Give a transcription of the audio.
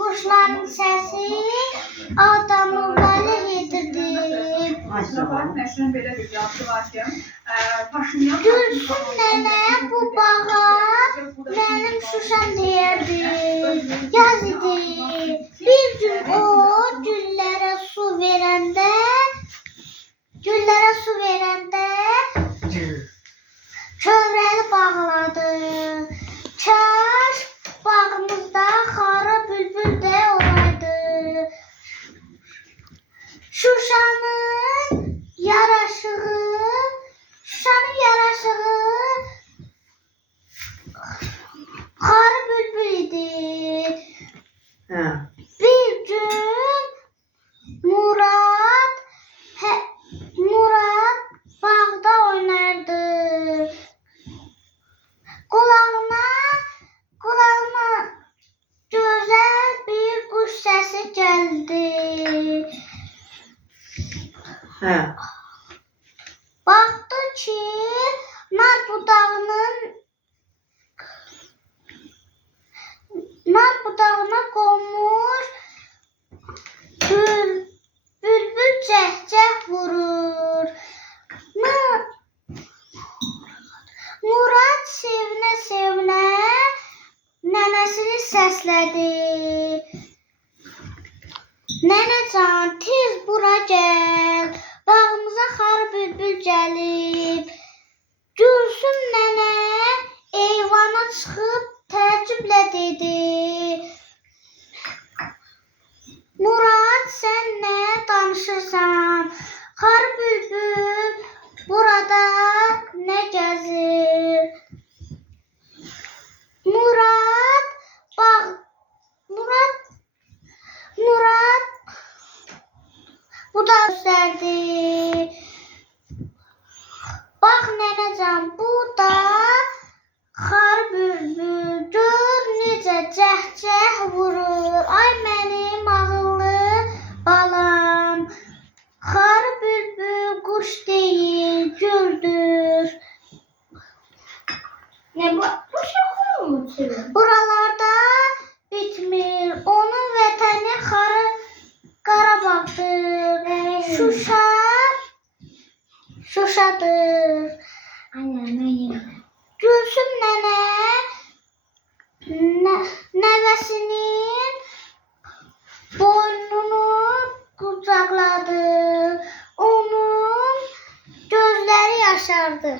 kuşların sesi adamı vali yedirdi. Gülsün nene bu bağa benim Şuşam deyirdi. Yaz idi. Bir gün o güllere su verende kövreli bağladı. Kaş bağımızda xara bülbül de olaydı. Şuşanın yaraşığı xara bülbül idi. Bir gün Murat bağda oynardı. Kulağına güzel bir kuş sesi geldi. Baktı ki nar budağına konmuş bülbül cəhcəh vurur. Murat sevinə nənəsini səslədi. Nənəcan, tez bura gəl. Bağımıza xarı bülbül gəlib. Gülsün nənə eyvana çıxıb təəccüblə dedi. Murat, sən nə danışırsan? Xarı bülbül burada nə gəzir? Murat bu da göstərdi. Bax nənəcan, bu da xarı bülbül. Gör necə cəhcəh vurur. Ay mənim ağıllı balam. Xarı bülbül quş deyil, güldür. Buralarda bitmir. Onun vətəni Qarabağdır. Şuşadır. Gülsün nənə nəvəsinin boynunu qucaqladı. Onun gözləri yaşardı.